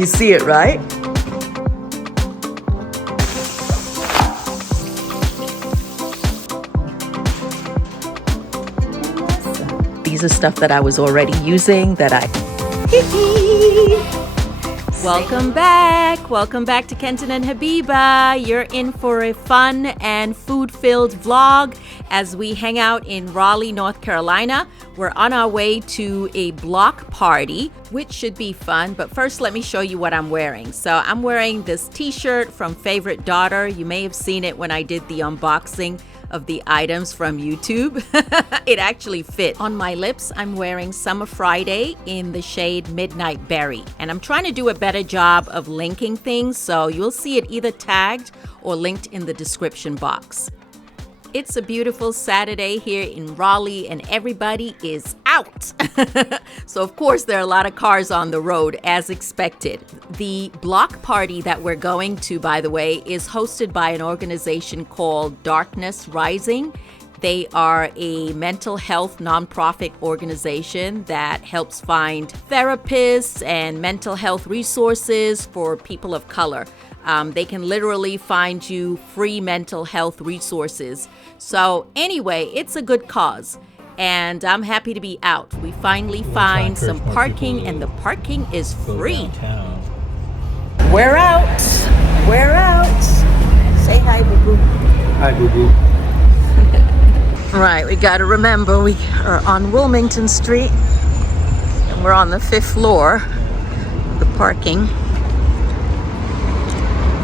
You see it, right? These are stuff that I was already using that I... Welcome back. Welcome back to Kenton and Habiba. You're in for a fun and food-filled vlog as we hang out in Raleigh, North Carolina. We're on our way to a block party, which should be fun. But first, let me show you what I'm wearing. So I'm wearing this t-shirt from Favorite Daughter. You may have seen it when I did the unboxing of the items from YouTube. It actually fit. On my lips, I'm wearing Summer Friday in the shade Midnight Berry. And I'm trying to do a better job of linking things, so you'll see it either tagged or linked in the description box. It's a beautiful Saturday here in Raleigh and everybody is out. So of course there are a lot of cars on the road as expected. The block party that we're going to, by the way, is hosted by an organization called Darkness Rising. They are a mental health nonprofit organization that helps find therapists and mental health resources for people of color. They can literally find you free mental health resources. So anyway, it's a good cause and I'm happy to be out. We finally find some parking and the parking is free. We're out. We're out. Say hi, boo-boo. Hi, boo-boo. Right, we got to remember we are on Wilmington Street and we're on the 5th floor, the parking.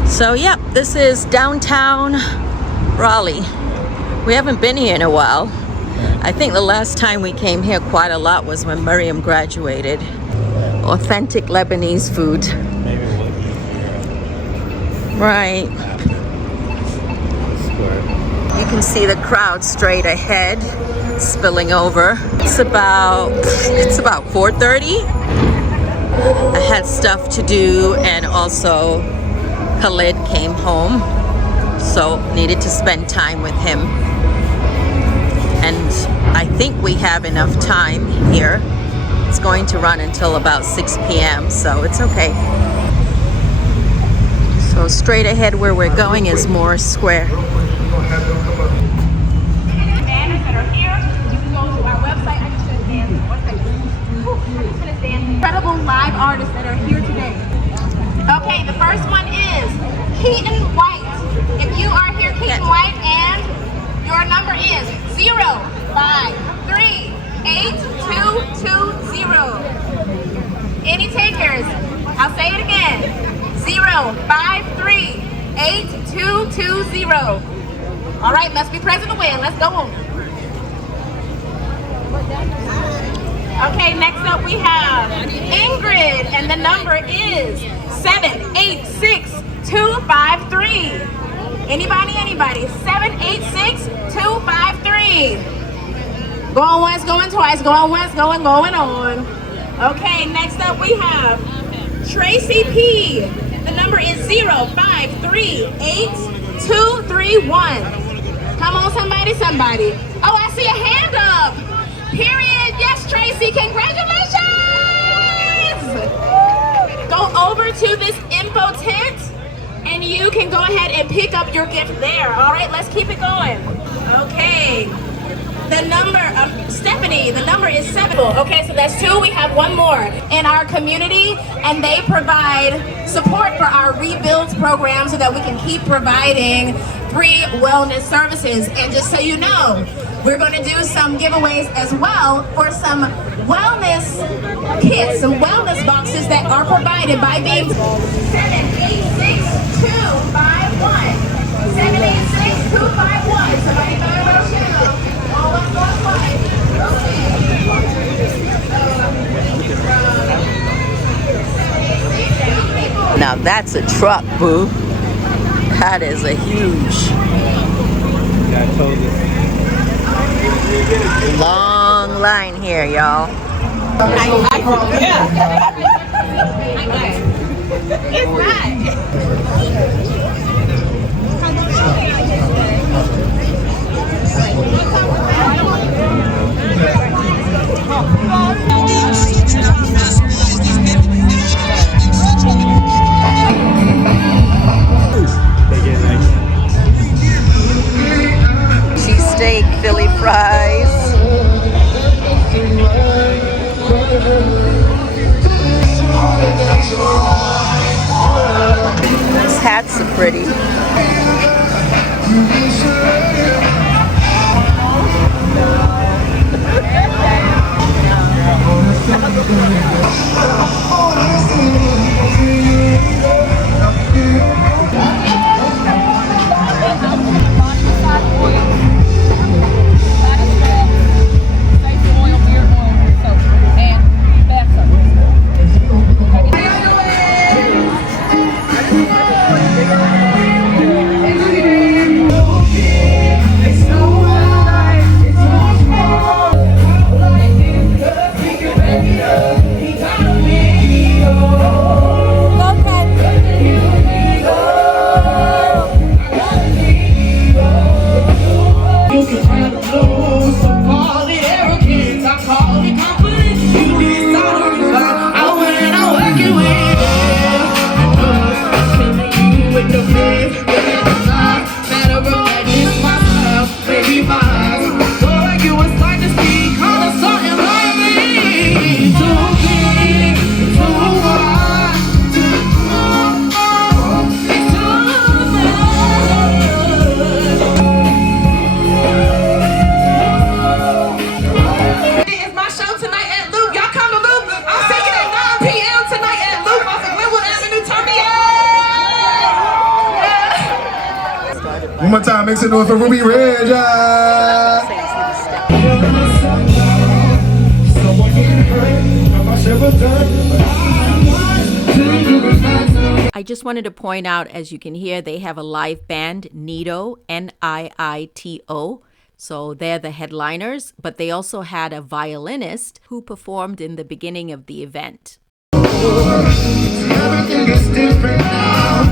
So yep, this is downtown Raleigh. We haven't been here in a while. I think the last time we came here quite a lot was when Miriam graduated. Authentic Lebanese food. Maybe we'll eat here. Right. You can see the crowd straight ahead, spilling over. It's about 4:30. I had stuff to do and also Khalid came home, so needed to spend time with him. And I think we have enough time here. It's going to run until about 6 p.m., so it's okay. So straight ahead where we're going is Morris Square. Incredible live artists that are here today. Okay, the first one is Kenton White. If you are here, Kenton White, and your number is 05382220. Any takers? I'll say it again. 05382220. All right, must be present to win. Let's go on. Okay, next up we have Ingrid, and the number is 786253. Anybody? 786253. Going once, going twice, going once, going on. Okay, next up we have Tracy P. The number is 05382231. Come on, somebody. Oh, I see a hand up. Period. Yes, Tracy, congratulations! Go over to this info tent and you can go ahead and pick up your gift there. All right, let's keep it going. Okay. The number of Stephanie, the number is 7. Okay, so that's 2. We have one more in our community, and they provide support for our rebuilds program so that we can keep providing free wellness services. And just so you know, we're going to do some giveaways as well for some wellness kits, some wellness boxes that are provided by being 786251. 786251. Somebody thought about you. Now that's a truck, boo. That is a huge, long line here, y'all. It's not. One more time, make some noise for Ruby Red. I just wanted to point out, as you can hear, they have a live band, Neato, Niito. So they're the headliners, but they also had a violinist who performed in the beginning of the event. Everything is different now.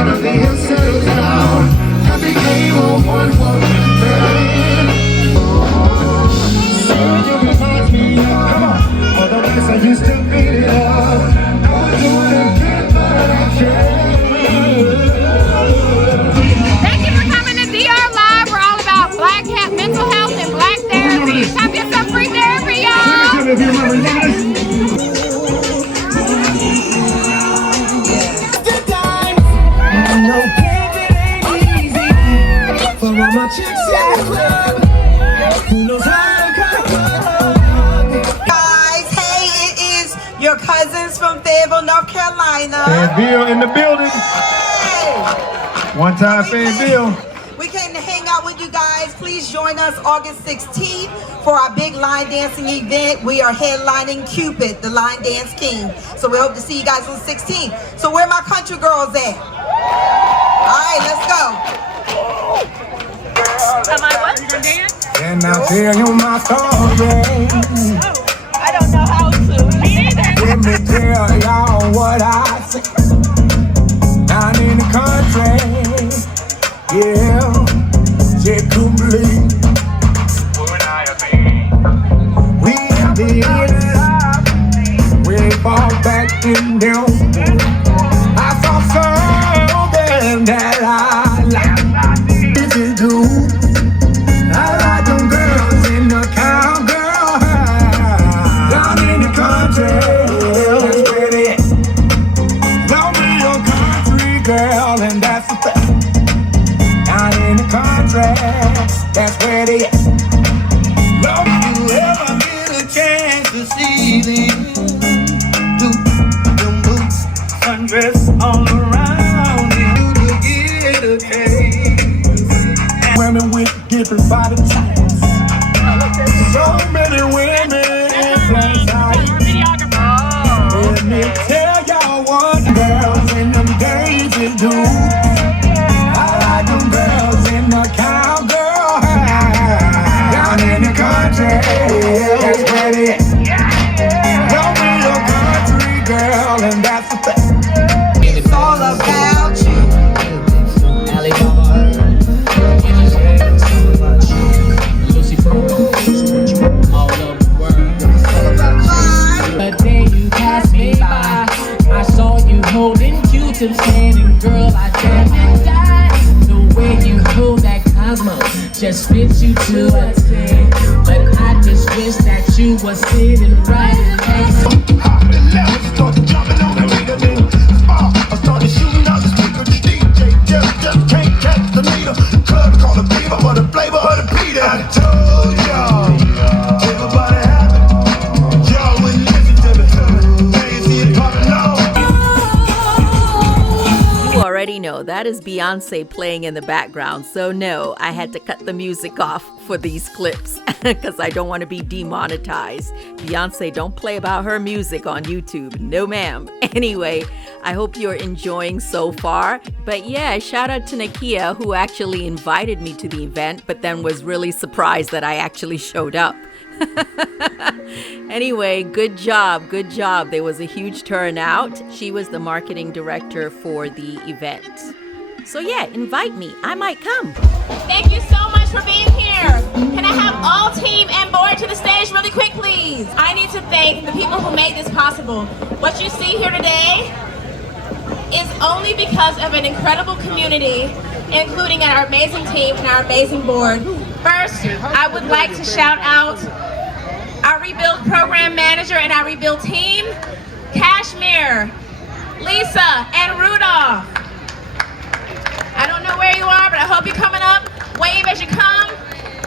Everything is settled down. I became a one-woman band. So you remind me of, come on, all the nights I used to beat it up. I would do it again, but I can't. Thank you for coming to DR Live. We're all about black mental health and black therapy. Time to get some free therapy, y'all. Guys, hey, it is your cousins from Fayetteville, North Carolina. Fayetteville in the building. Hey! One time, Fayetteville. We came to hang out with you guys. Please join us August 16th for our big line dancing event. We are headlining Cupid, the line dance king. So we hope to see you guys on the 16th. So where my country girls at? All right, let's go. Am I what? You gonna dance? And I'll tell you my story. I don't know how to. Me neither. Let me tell y'all what I see down in the country. Yeah, just couldn't believe what I have been. We did it up, we fall back in them. I saw something that I like to do. I like them girls in the cowgirl high. Down in the country, that's where they at. Love me a country girl, and that's the fact. Down in the country, that's where they at. Love you ever get a chance to see them do them boots, undress all around you to get a taste. Women with different body types. So many women in plain sight. Let me tell y'all what girls in them Daisy do. I like them girls in the cowgirl high. Down in the country, that's where they at. Love me a country girl, and that's the fact. It's all about you. The day you passed me by, I saw you holding Q-tips, standing, girl, I damn and died. The way you hold that Cosmo just fits you to a T. But I just wish that you were sitting right next to me. Started jumping on the rhythm. I started shooting out the speaker. The DJ just can't catch the needle. Club called a fever for the flavor of the Peter. I told y'all, everybody have it. Y'all wouldn't listen to me. They ain't see it coming on. You already know that is Beyonce playing in the background, so no, I had to cut the music off for these clips because I don't want to be demonetized. Beyonce, don't play about her music on YouTube. No, ma'am. Anyway, I hope you're enjoying so far. But yeah, shout out to Nakia, who actually invited me to the event, but then was really surprised that I actually showed up. Anyway, good job, good job. There was a huge turnout. She was the marketing director for the event. So yeah, invite me. I might come. Thank you so much for being here. Can I have all team and board to the stage really quick, please? I need to thank the people who made this possible. What you see here today is only because of an incredible community, including our amazing team and our amazing board. First, I would like to shout out our Rebuild Program Manager and our Rebuild team, Kashmir, Lisa, and Rudolph. I don't know where you are, but I hope you're coming up. Wave as you come.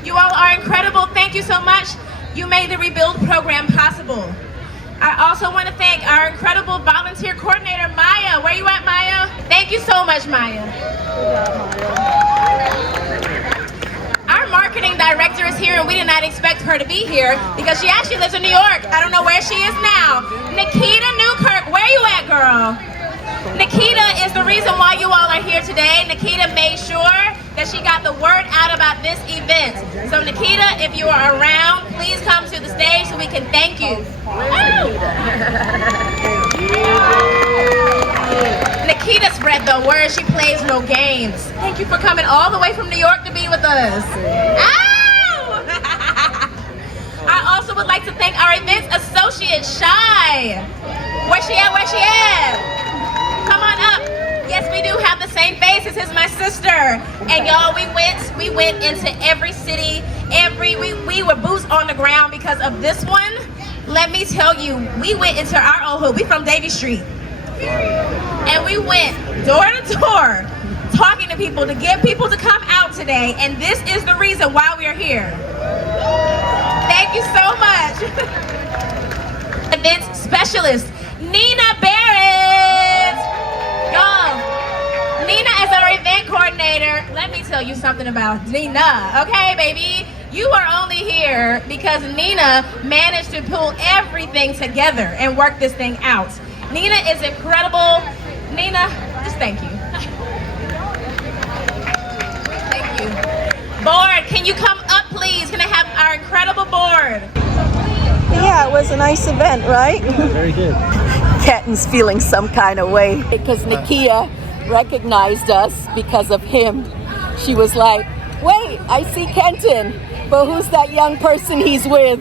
You all are incredible. Thank you so much. You made the Rebuild program possible. I also want to thank our incredible volunteer coordinator, Maya. Where you at, Maya? Thank you so much, Maya. Our marketing director is here, and we did not expect her to be here because she actually lives in New York. I don't know where she is now. Nikita Newkirk, where you at, girl? Nikita is the reason why you all are here today. Nikita made sure that she got the word out about this event. So Nikita, if you are around, please come to the stage so we can thank you. Nikita spread the word. She plays no games. Thank you for coming all the way from New York to be with us. Ow! I also would like to thank our events associate, Shy. Where's she at? Where's she at? Come on up. Yes, we do have the same face. This is my sister. And y'all, we went into every city, we were boots on the ground because of this one. Let me tell you, we went into our old hood. We from Davie Street. And we went door to door talking to people to get people to come out today. And this is the reason why we are here. Thank you so much. Events specialist, Nina Barrett. Y'all, Nina is our event coordinator. Let me tell you something about Nina, okay, baby? You are only here because Nina managed to pull everything together and work this thing out. Nina is incredible. Nina, just thank you. Thank you. Board, can you come up, please? Can I have our incredible board? Yeah, it was a nice event, right? Very good. Kenton's feeling some kind of way because Nikita recognized us because of him. She was like, wait, I see Kenton, but who's that young person he's with?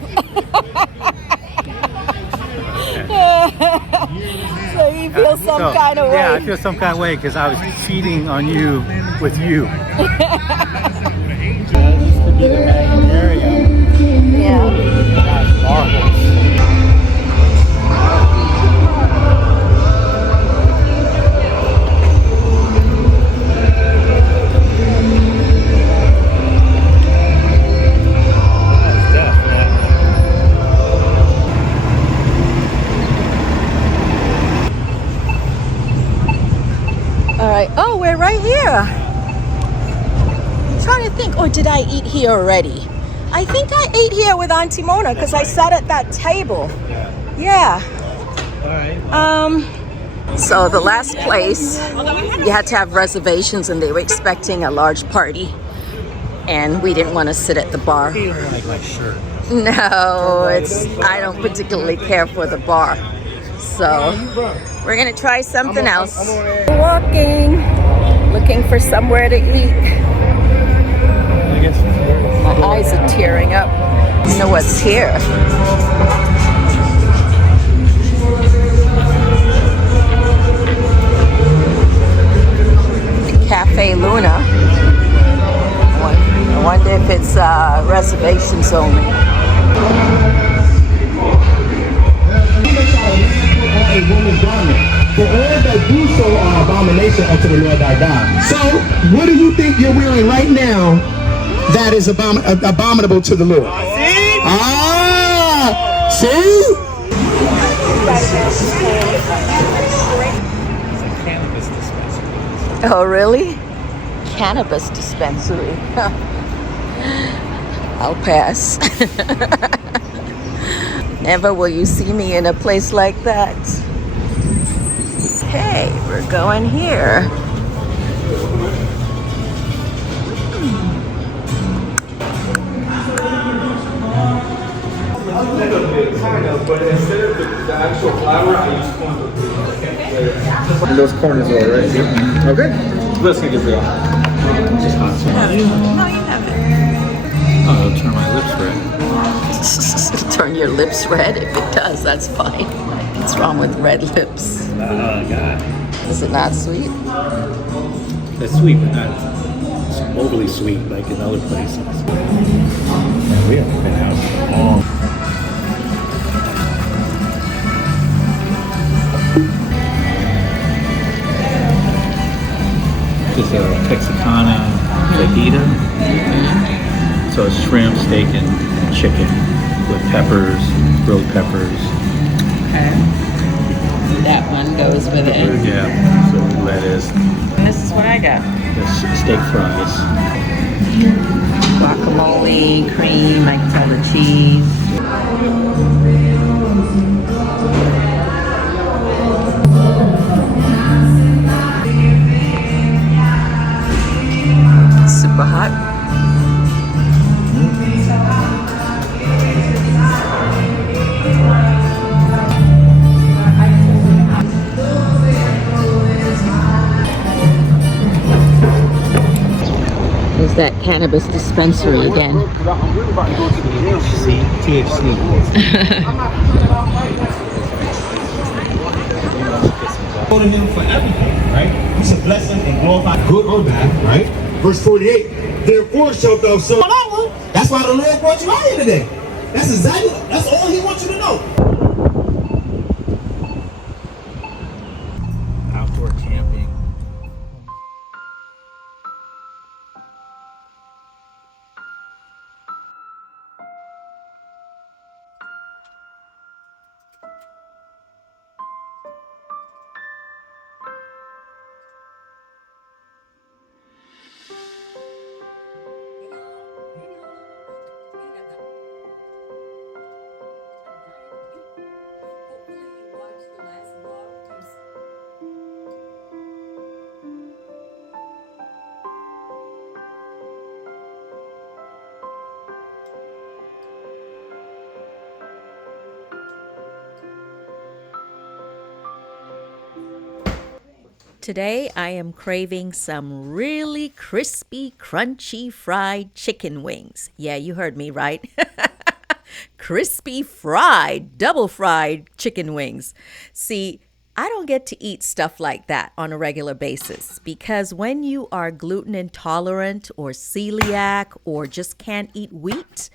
So he feels some kind of way. Yeah, I feel some kind of way because I was cheating on you with you. This could be the main area. Yeah. That's marvelous. All right. Oh, we're right here. I'm trying to think. Or did I eat here already? I think I ate here with Auntie Mona because I sat at that table. Yeah. All right. So the last place, you had to have reservations, and they were expecting a large party, and we didn't want to sit at the bar. You don't like my shirt. No, I don't particularly care for the bar. So we're gonna try something else. Walking, looking for somewhere to eat. I guess My eyes are tearing up. You know what's here? The Cafe Luna. I wonder if it's reservations only. A woman's garment, for all that do so are abomination unto the Lord thy God. So, what do you think you're wearing right now that is abominable to the Lord? See? Cannabis dispensary. Oh, really? Cannabis dispensary. I'll pass. Never will you see me in a place like that. Okay, we're going here. Kind of, but instead of the actual flour, I use corn. And those corn as well, right? Yep. Okay. Let's get it going. Just hot sauce. No, you haven't. Oh, it'll turn my lips red. Turn your lips red? If it does, that's fine. What's wrong with red lips? Oh, God. Is it not sweet? It's sweet, but not overly sweet like in other places. And we haven't been out for long. This is a Texicana fajita. So it's shrimp, steak, and chicken with peppers, grilled peppers, Okay. That one goes with it. Yeah. So lettuce, And this is what I got. the steak fries. Guacamole, cream, I can tell the cheese. Super hot. There's that cannabis dispensary again. THC. Go to him for everything, right? It's a blessing and glorify, good or bad, right? Verse 48. Therefore shalt thou serve. That's why the Lord brought you out here today. That's all he wants you to know. Outdoor camping. Today I am craving some really crispy, crunchy fried chicken wings. Yeah, you heard me right. Crispy fried, double fried chicken wings. See, I don't get to eat stuff like that on a regular basis because when you are gluten intolerant or celiac or just can't eat wheat,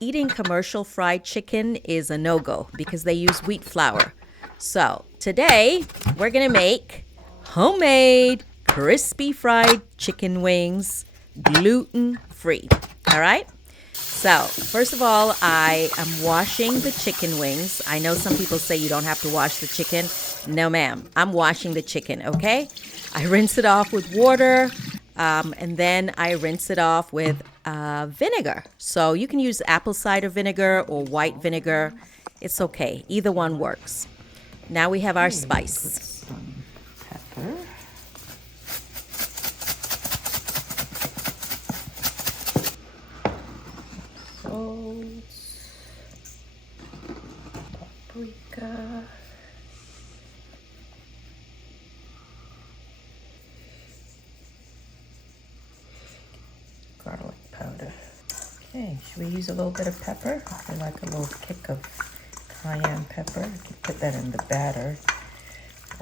eating commercial fried chicken is a no-go because they use wheat flour. So today we're gonna make homemade crispy fried chicken wings, gluten-free. All right? So first of all, I am washing the chicken wings. I know some people say you don't have to wash the chicken. No, ma'am. I'm washing the chicken, okay? I rinse it off with water, and then I rinse it off with vinegar. So you can use apple cider vinegar or white vinegar. It's okay. Either one works. Now we have our spice. Pepper. Salt. Paprika. Garlic powder. Okay, should we use a little bit of pepper? I like a little kick of cayenne pepper. You can put that in the batter,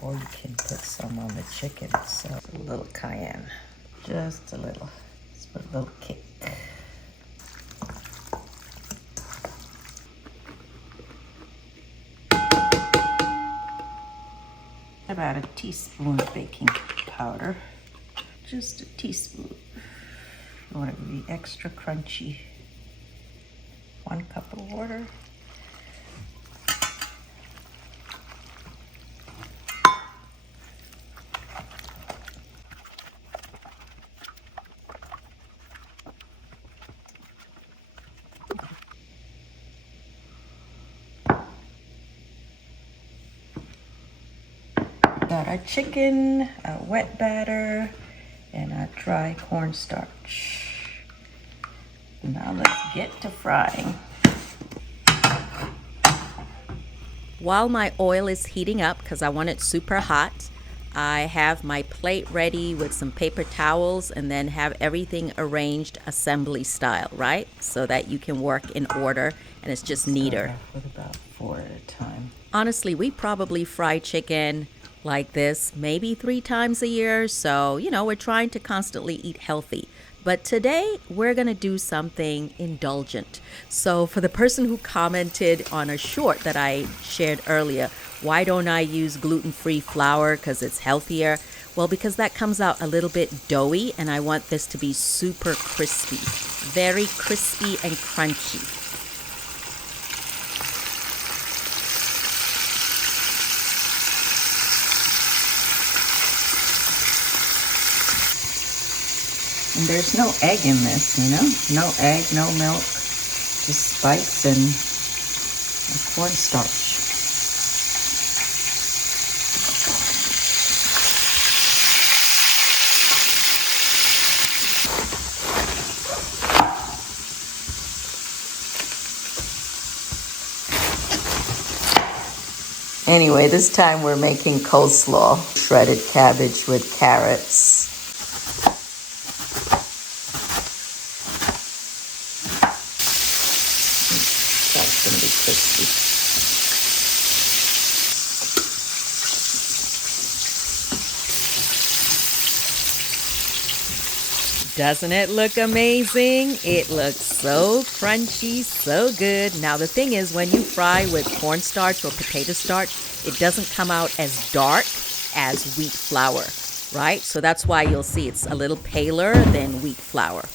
or you can put some on the chicken. So a little cayenne, just a little. Let's put a little kick. About a teaspoon of baking powder, just a teaspoon. You want it to be extra crunchy. 1 cup of water. Got our chicken, our wet batter, and our dry cornstarch. Now let's get to frying. While my oil is heating up, because I want it super hot, I have my plate ready with some paper towels and then have everything arranged assembly style, right? So that you can work in order and it's just neater. With about 4 at a time. Honestly, we probably fry chicken like this maybe 3 times a year. So, you know, we're trying to constantly eat healthy. But today we're going to do something indulgent. So for the person who commented on a short that I shared earlier, why don't I use gluten-free flour because it's healthier? Well, because that comes out a little bit doughy and I want this to be super crispy, very crispy and crunchy. And there's no egg in this, you know? No egg, no milk, just spice and cornstarch. Anyway, this time we're making coleslaw, shredded cabbage with carrots. That's gonna be crispy. Doesn't it look amazing? It looks so crunchy, so good. Now the thing is, when you fry with cornstarch or potato starch, it doesn't come out as dark as wheat flour, right? So that's why you'll see it's a little paler than wheat flour.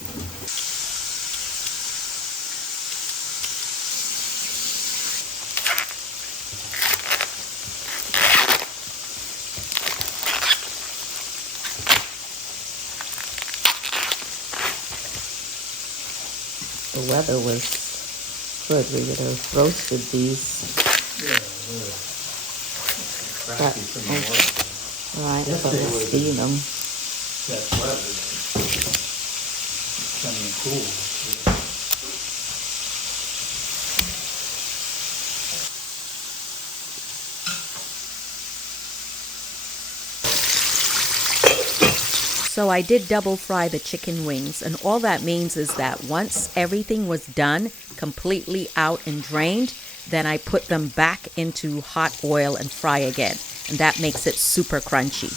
The weather was good. We would have roasted these. But, right, but let's steam them. So I did double fry the chicken wings, and all that means is that once everything was done, completely out and drained, then I put them back into hot oil and fry again, and that makes it super crunchy.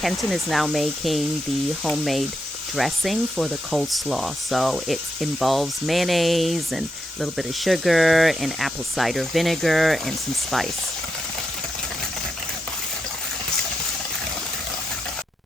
Kenton is now making the homemade dressing for the coleslaw, so it involves mayonnaise and a little bit of sugar and apple cider vinegar and some spice.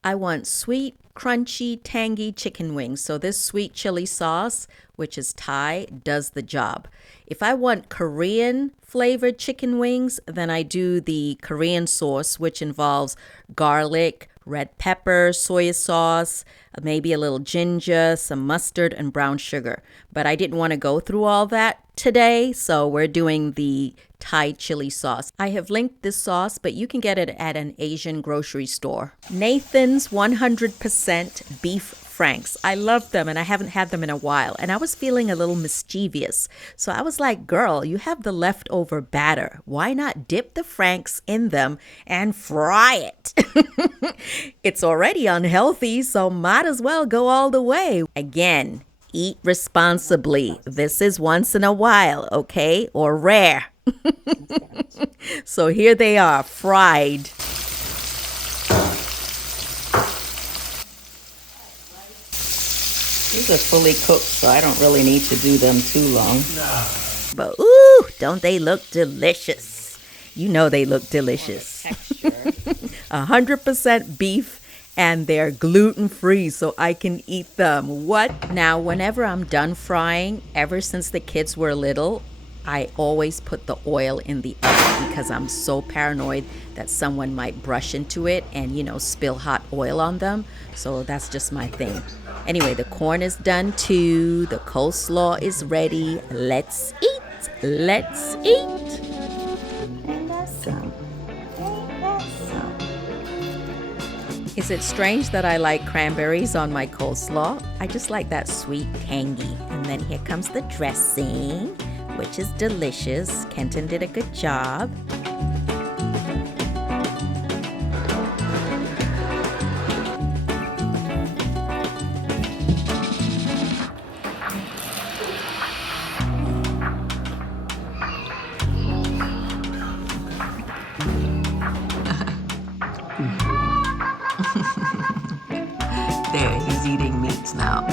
I want sweet, crunchy, tangy chicken wings. So this sweet chili sauce, which is Thai, does the job. If I want Korean flavored chicken wings, then I do the Korean sauce, which involves garlic, red pepper, soy sauce, maybe a little ginger, some mustard, and brown sugar. But I didn't want to go through all that today, so we're doing the Thai chili sauce. I have linked this sauce, but you can get it at an Asian grocery store. Nathan's 100% beef franks. I love them, and I haven't had them in a while, and I was feeling a little mischievous. So I was like, girl, you have the leftover batter. Why not dip the franks in them and fry it? It's already unhealthy, so might as well go all the way. Again, eat responsibly. This is once in a while, okay? Or rare. So here they are, fried. These are fully cooked, so I don't really need to do them too long. But ooh, don't they look delicious? You know they look delicious. 100% beef, and they're gluten-free, so I can eat them. What? Now, whenever I'm done frying, ever since the kids were little, I always put the oil in the oven because I'm so paranoid that someone might brush into it and, you know, spill hot oil on them. So that's just my thing. Anyway, the corn is done too. The coleslaw is ready. Let's eat. Let's eat. And that's some. And that's some. Is it strange that I like cranberries on my coleslaw? I just like that sweet, tangy. And then here comes the dressing, which is delicious. Kenton did a good job. There, he's eating meat now.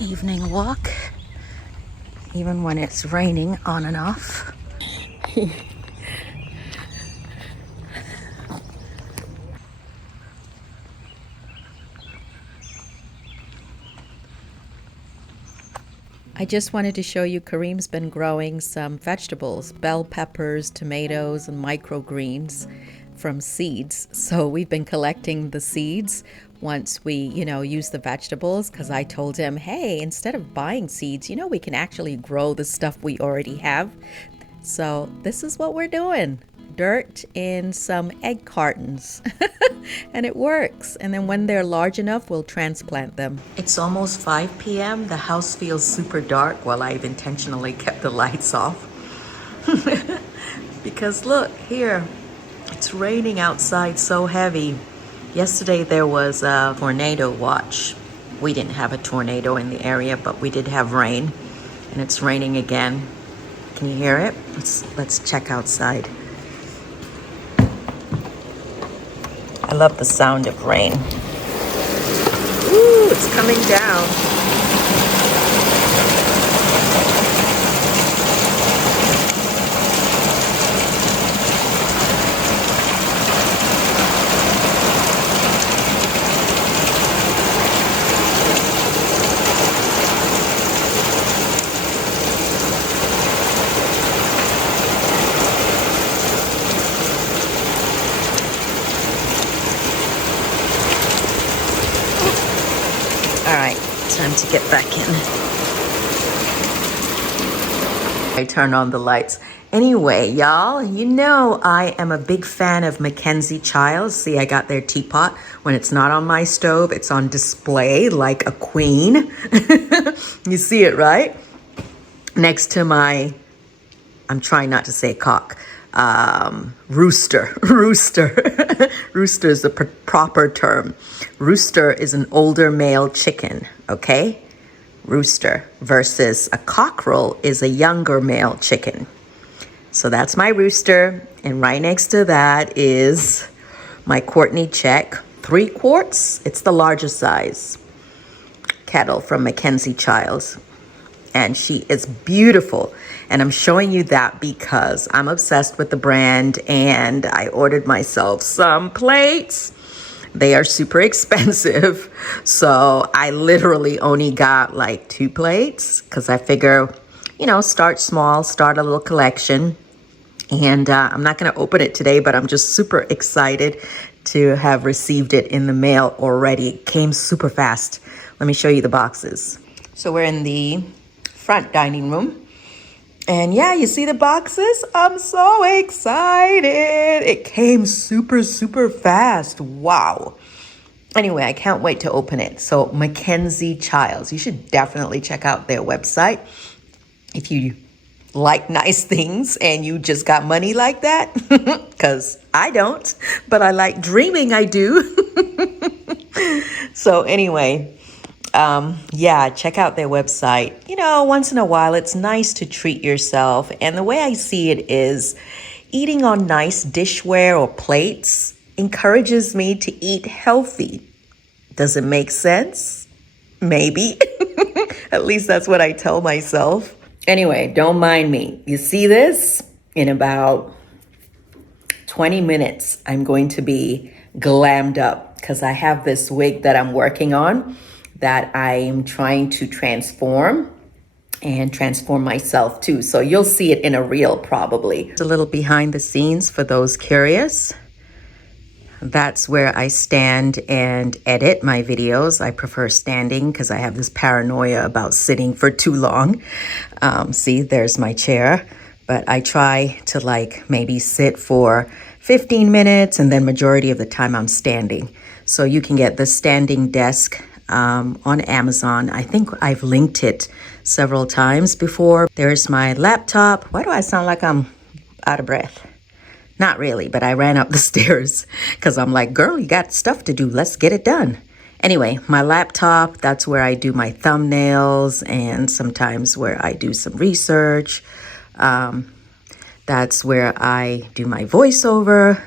evening walk, even when it's raining on and off. I just wanted to show you Kareem's been growing some vegetables, bell peppers, tomatoes, and microgreens from seeds. So we've been collecting the seeds once we, use the vegetables, because I told him, hey, instead of buying seeds, we can actually grow the stuff we already have. So this is what we're doing. Dirt in some egg cartons and it works. And then when they're large enough, we'll transplant them. It's almost 5 p.m. The house feels super dark. Well, I've intentionally kept the lights off because look here, it's raining outside so heavy. Yesterday there was a tornado watch. We didn't have a tornado in the area, but we did have rain, and it's raining again. Can you hear it? Let's check outside. I love the sound of rain. Ooh, it's coming down. Time to get back in. I turn on the lights. Anyway, y'all, I am a big fan of McKenzie Childs. See, I got their teapot. When it's not on my stove, it's on display like a queen. You see it, right? Next to my, I'm trying not to say cock, rooster. Rooster is the proper term. Rooster is an older male chicken, okay? Rooster versus a cockerel is a younger male chicken. So that's my rooster, and right next to that is my Courtney Check 3 quarts. It's the largest size kettle from McKenzie Childs, and she is beautiful. And I'm showing you that because I'm obsessed with the brand, and I ordered myself some plates. They are super expensive. So I literally only got like 2 plates because I figure, start small, start a little collection. And I'm not going to open it today, but I'm just super excited to have received it in the mail already. It came super fast. Let me show you the boxes. So we're in the front dining room. And yeah, you see the boxes? I'm so excited. It came super, super fast. Wow. Anyway, I can't wait to open it. So McKenzie Childs, you should definitely check out their website if you like nice things and you just got money like that. Because I don't, but I like dreaming I do. So anyway, check out their website. Once in a while, it's nice to treat yourself. And the way I see it is eating on nice dishware or plates encourages me to eat healthy. Does it make sense? Maybe. At least that's what I tell myself. Anyway, don't mind me. You see this? In about 20 minutes, I'm going to be glammed up because I have this wig that I'm working on that I'm trying to transform and transform myself too. So you'll see it in a reel probably. It's a little behind the scenes for those curious. That's where I stand and edit my videos. I prefer standing because I have this paranoia about sitting for too long. See, there's my chair. But I try to maybe sit for 15 minutes and then majority of the time I'm standing. So you can get the standing desk on Amazon. I think I've linked it several times before. There's my laptop. Why do I sound like I'm out of breath? Not really, but I ran up the stairs because I'm like, girl, you got stuff to do. Let's get it done. Anyway, my laptop, that's where I do my thumbnails and sometimes where I do some research. That's where I do my voiceover.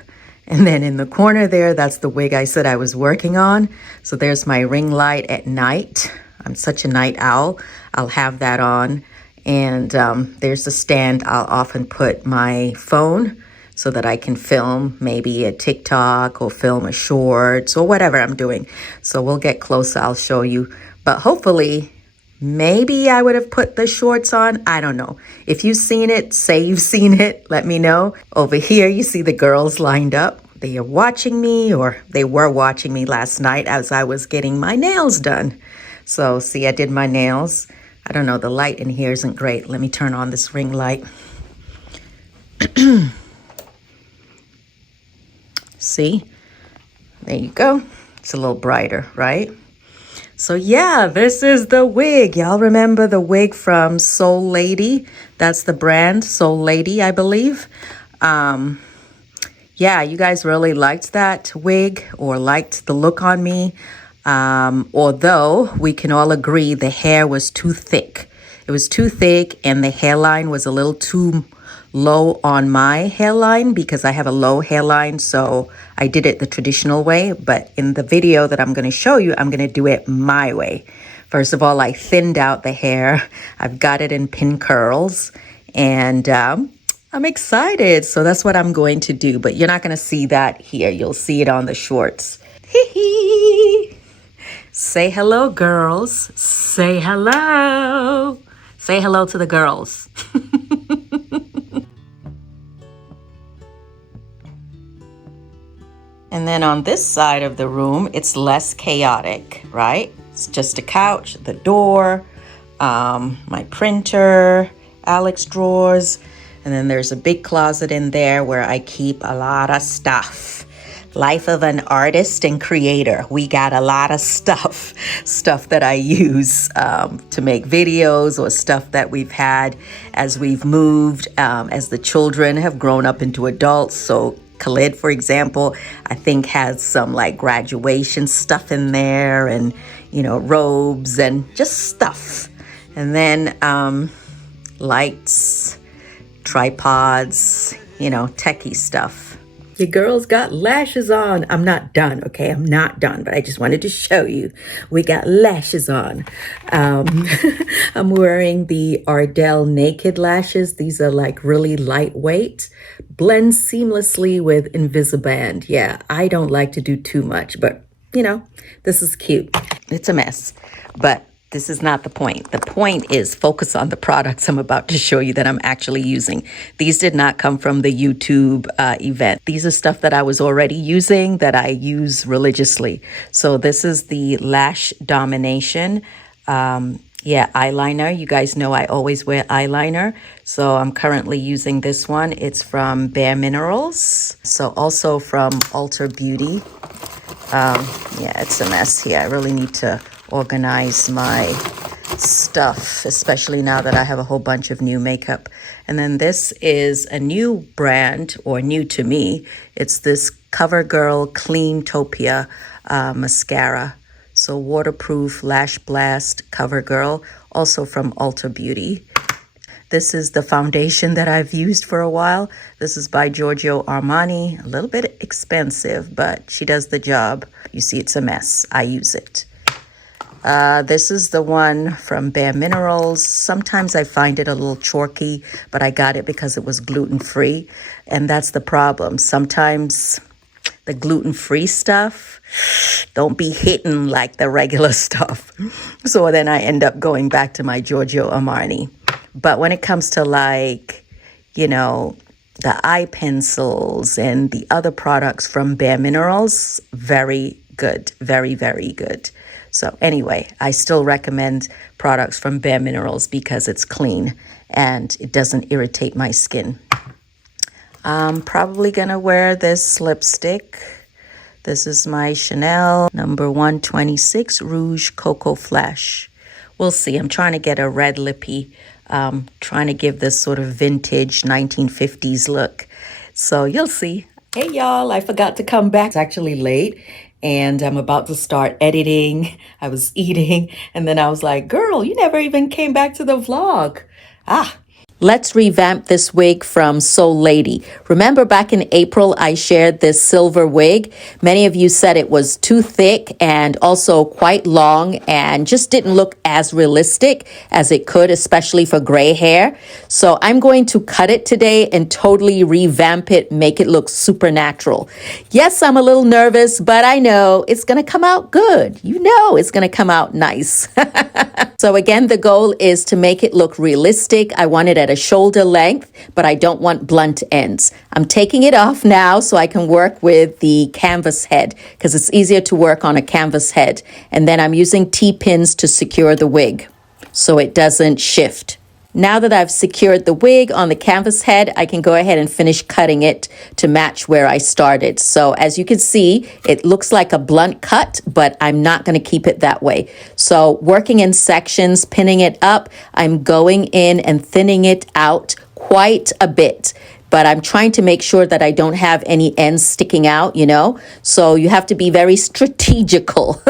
And then in the corner there, that's the wig I said I was working on. So there's my ring light at night. I'm such a night owl. I'll have that on. And there's a stand I'll often put my phone so that I can film maybe a TikTok or film a shorts or whatever I'm doing. So we'll get closer, I'll show you. But hopefully, maybe I would have put the shorts on. I don't know. If you've seen it, say you've seen it, let me know. Over here, you see the girls lined up. They are watching me, or they were watching me last night as I was getting my nails done. So see, I did my nails. I don't know, the light in here isn't great. Let me turn on this ring light. See? There you go. It's a little brighter, right? So yeah, this is the wig. Y'all remember the wig from Soul Lady? That's the brand, Soul Lady, I believe. Yeah, you guys really liked that wig or liked the look on me. Although we can all agree the hair was too thick. It was too thick and the hairline was a little too low on my hairline because I have a low hairline, so I did it the traditional way. But in the video that I'm going to show you, I'm going to do it my way. First of all, I thinned out the hair. I've got it in pin curls, and I'm excited. So that's what I'm going to do. But you're not going to see that here. You'll see it on the shorts. Hee. Say hello, girls. Say hello. Say hello to the girls. And then on this side of the room, it's less chaotic, right? It's just a couch, the door, my printer, Alex drawers, and then there's a big closet in there where I keep a lot of stuff. Life of an artist and creator. We got a lot of stuff that I use to make videos, or stuff that we've had as we've moved, as the children have grown up into adults. So Khalid, for example, I think has some like graduation stuff in there, and, you know, robes and just stuff. And then lights, tripods, you know, techie stuff. Your girls got lashes on. I'm not done, okay? I'm not done, but I just wanted to show you. We got lashes on. I'm wearing the Ardell Naked lashes. These are like really lightweight. Blend seamlessly with Invisiband. Yeah, I don't like to do too much, but, you know, this is cute. It's a mess, but this is not the point. The point is focus on the products I'm about to show you that I'm actually using. These did not come from the YouTube event. These are stuff that I was already using that I use religiously. So this is the Lash Domination. Eyeliner. You guys know I always wear eyeliner. So I'm currently using this one. It's from Bare Minerals. So also from Ulta Beauty. It's a mess here. I really need to organize my stuff, especially now that I have a whole bunch of new makeup. And then this is a new brand, or new to me. It's this CoverGirl Cleantopia mascara. So waterproof lash blast CoverGirl, also from Ulta Beauty. This is the foundation that I've used for a while. This is by Giorgio Armani. A little bit expensive, but she does the job. You see, it's a mess. I use it. This is the one from Bare Minerals. Sometimes I find it a little chalky, but I got it because it was gluten-free. And that's the problem. Sometimes the gluten-free stuff don't be hitting like the regular stuff. So then I end up going back to my Giorgio Armani. But when it comes to, like, you know, the eye pencils and the other products from Bare Minerals, very good. Very, very good. So anyway, I still recommend products from Bare Minerals because it's clean and it doesn't irritate my skin. I'm probably gonna wear this lipstick. This is my Chanel number 126 Rouge Cocoa Flash. We'll see. I'm trying to get a red lippy, trying to give this sort of vintage 1950s look. So you'll see. Hey y'all, I forgot to come back. It's actually late. And I'm about to start editing. I was eating, and then I was like, girl, you never even came back to the vlog. Let's revamp this wig from Soul Lady. Remember back in April, I shared this silver wig. Many of you said it was too thick and also quite long and just didn't look as realistic as it could, especially for gray hair. So I'm going to cut it today and totally revamp it, make it look supernatural. Yes, I'm a little nervous, but I know it's going to come out good. You know it's going to come out nice. So again, the goal is to make it look realistic. I want it at a shoulder length, but I don't want blunt ends. I'm taking it off now so I can work with the canvas head because it's easier to work on a canvas head. And then I'm using T-pins to secure the wig so it doesn't shift. Now that I've secured the wig on the canvas head, I can go ahead and finish cutting it to match where I started. So as you can see, it looks like a blunt cut, but I'm not going to keep it that way. So working in sections, pinning it up, I'm going in and thinning it out quite a bit. But I'm trying to make sure that I don't have any ends sticking out, you know? So you have to be very strategical.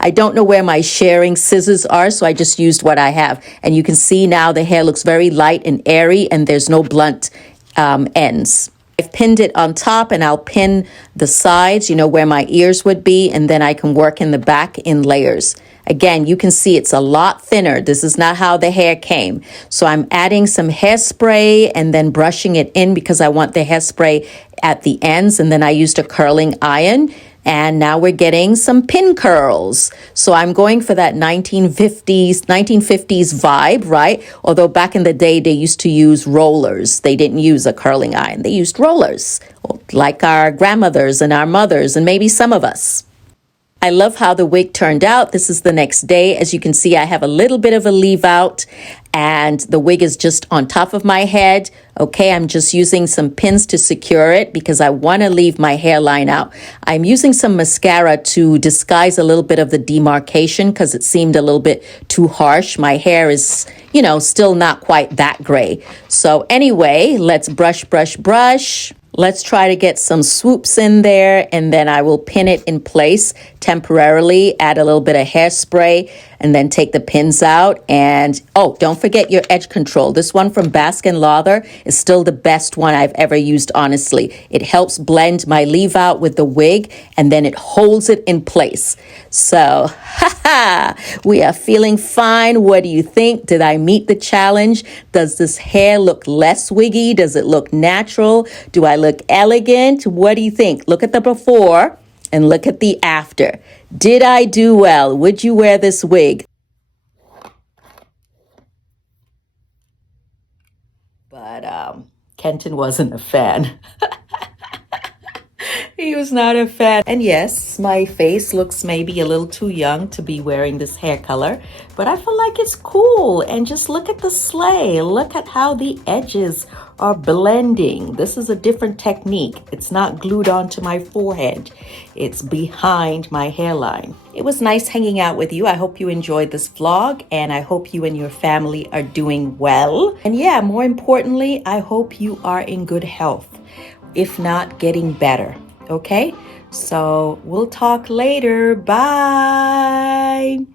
I don't know where my shearing scissors are, so I just used what I have. And you can see now the hair looks very light and airy, and there's no blunt ends. I've pinned it on top, and I'll pin the sides, you know, where my ears would be, and then I can work in the back in layers. Again, you can see it's a lot thinner. This is not how the hair came. So I'm adding some hairspray and then brushing it in because I want the hairspray at the ends. And then I used a curling iron. And now we're getting some pin curls. So I'm going for that 1950s vibe, right? Although back in the day, they used to use rollers. They didn't use a curling iron. They used rollers, like our grandmothers and our mothers and maybe some of us. I love how the wig turned out. This is the next day. As you can see, I have a little bit of a leave out and the wig is just on top of my head. Okay, I'm just using some pins to secure it because I want to leave my hairline out. I'm using some mascara to disguise a little bit of the demarcation because it seemed a little bit too harsh. My hair is, you know, still not quite that gray. So anyway, let's brush, brush, brush. Let's try to get some swoops in there, and then I will pin it in place temporarily, add a little bit of hairspray, and then take the pins out. And, oh, don't forget your edge control. This one from Baskin Lather is still the best one I've ever used, honestly. It helps blend my leave out with the wig, and then it holds it in place. So, we are feeling fine. What do you think? Did I meet the challenge? Does this hair look less wiggy? Does it look natural? Do I look elegant? What do you think? Look at the before and look at the after. Did I do well? Would you wear this wig? But Kenton wasn't a fan. He was not a fan. And yes, my face looks maybe a little too young to be wearing this hair color, but I feel like it's cool. And just look at the slay. Look at how the edges are blending. This is a different technique. It's not glued onto my forehead. It's behind my hairline. It was nice hanging out with you. I hope you enjoyed this vlog, and I hope you and your family are doing well. And yeah, more importantly, I hope you are in good health, if not getting better. Okay, so we'll talk later. Bye.